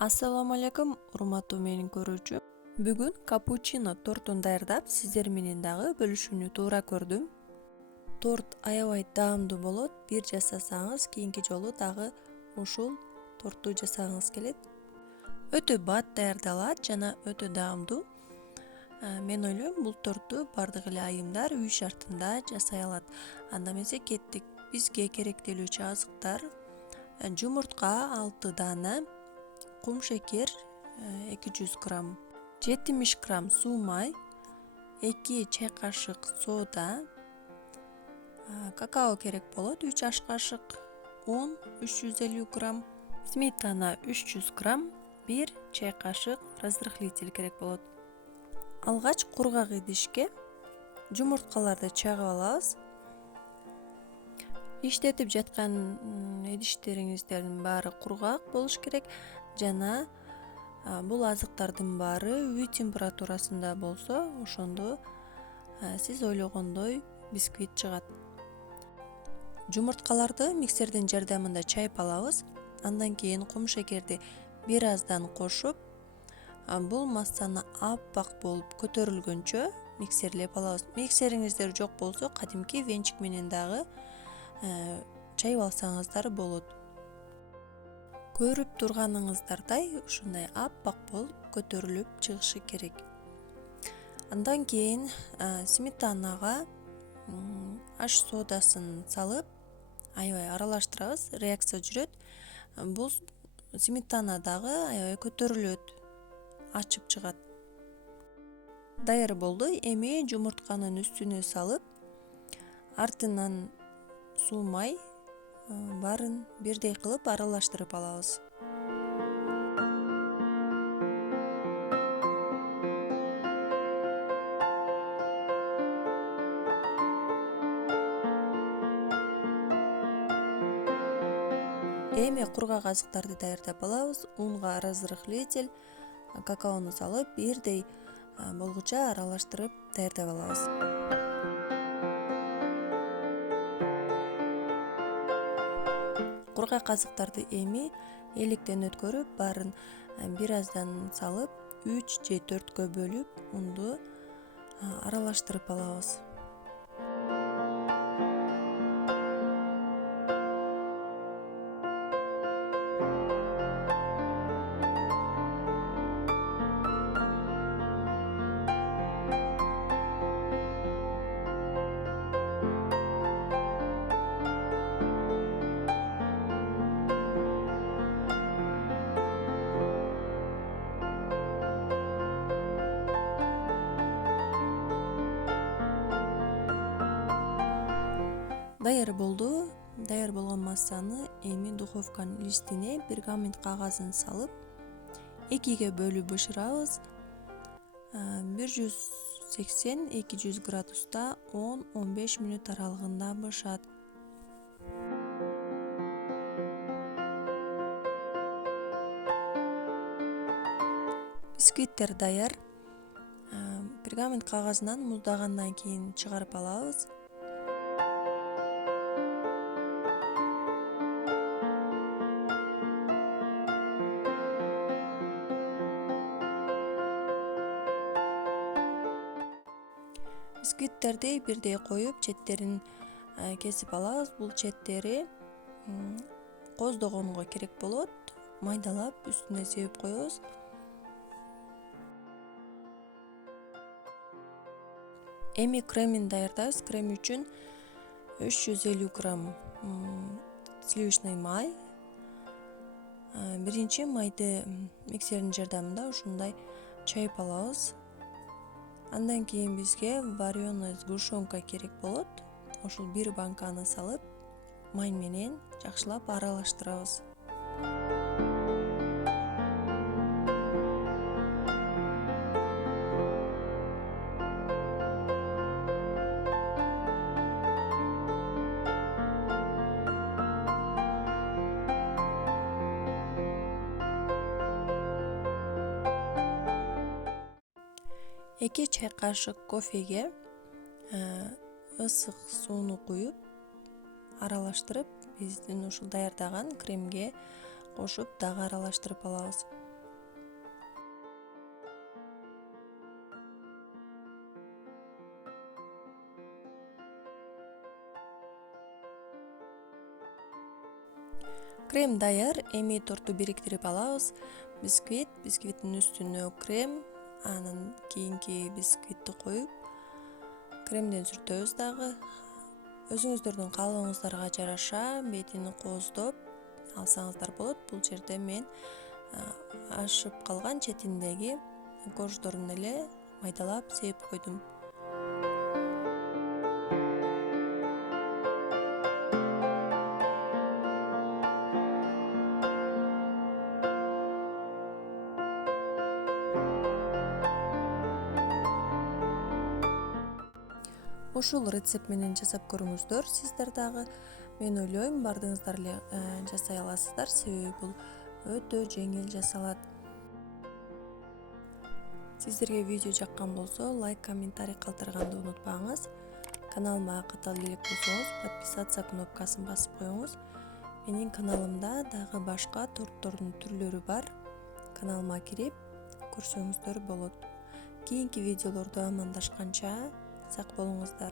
Ассаламу алейкум, урматтуу менин көрүүчү. Бүгүн капучино тортун даярдап, сиздер менен дагы бөлүшүүнү туура көрдүм. Торт аябай даамдуу болот. Бир жасасаңыз, кийинки жолу дагы ушул тортту жасагыңыз келет. Өтө бат даярдалат жана өтө даамдуу. Мен ойлойм, бул торту бардык эле айымдар үй шартында жасай алат. Анда эмесе кеттик. Бизге керектелүүчү азыктар: жумуртка 6 дана, кум шекер 200 грамм, 70 грамм суу май, 2 чай кашык сода, какао керек болот 3 аш кашык, un 350 грамм, сметана 300 грамм, 1 чай кашык разрыхлитель керек болот. Алгач кургак идишке жумурткаларды чагып алабыз. Иштетип жаткан идиштериңиздин баары кургак болуш керек жана бул азыктардын баары үй температурасында болсо, ошондо сиз ойлогондой бисквит чыгат. Жумурткаларды миксердин жардамында чайып алабыз. Андан кийин кум шекерди бир аздан кошуп, бул массаны аппак болуп көтөрүлгөнчө миксерлеп алабыз. Миксериңиздер жок болсо, кадимки венчик менен дагы чайып алсаңыздар болот. Көрүп турганыңыздардай ушундай аппак болуп көтөрүлүп чыгышы керек. Андан кийин сметанага аш содасын салып, аябай аралаштырабыз, реакция жүрөт. Бул сметана дагы аябай көтөрүлөт, ачып чыгат. Даяр болду. Эми жумуртканын үстүнө салып, артынан суу май баарын бирдей кылып аралаштырып алабыз. Эми кургак азыктарды даярдап алабыз. Унга разрыхлитель, какаону салып, бирдей болгуча аралаштырып даярдап алабыз. Кургак азыктарды эми электен өткөрүп, баарын бир аздан салып, 3 же 4кө бөлүп, унду аралаштырып алабыз. Даяр болду. Даяр болгон массаны эми духовканын листине пергамент кагазын салып, 2ге бөлүп бышырабыз. 180-200 градуста 10-15 мүнөт аралыгында бышат. Бисквиттер даяр. Пергамент кагазынан муздагандан кийин чыгарып алабыз. Бисквиттерди бирдей коюп, четтерин кесип алабыз. Бул четтери коздогонго керек болот. Майдалап үстүнө себип коебуз. Эми кремин даярдайбыз. Крем үчүн 350 грамм сливочный май. Биринчи майды миксердин жардамында ушундай чайып алабыз. Андан кийин бизге вареная сгущенка керек болот. Ошол бир банканы салып, май менен жакшылап аралаштырабыз. Эки чай кашык кофеге ысык сууну куюп, аралаштырып, биздин ушул даярдаган кремге кошуп дагы аралаштырып алабыз. Крем даяр. Эми торту бириктирип алабыз. Бисквиттин үстүнө крем, анан кийинки бисквитти коюп кремден сүртөбүз дагы. Өзүңүздөрдүн каалооңуздарга жараша бетин кооздоп алсаңыздар болот. Бул жерде мен ашып калган четиндеги корждорун эле майдалап сээп койдум. Ушул рецепт менен жасап көрүңүздөр сиздер дагы. Мен ойлойм баардыгыңыздар эле жасай аласыздар, себеби бул өтө жеңил жасалат. Сиздерге видео жаккан болсо, лайк, комментарий калтырганды унутпаңыз. Каналыма катары элек болсоңуз, подписаться кнопкасын басып коюңуз. Менин каналымда дагы башка торттордун түрлөрү бар. Каналыма кирип көрсөңүздөр болот. Кийинки видеолордо амандашканча сак болуңуздар.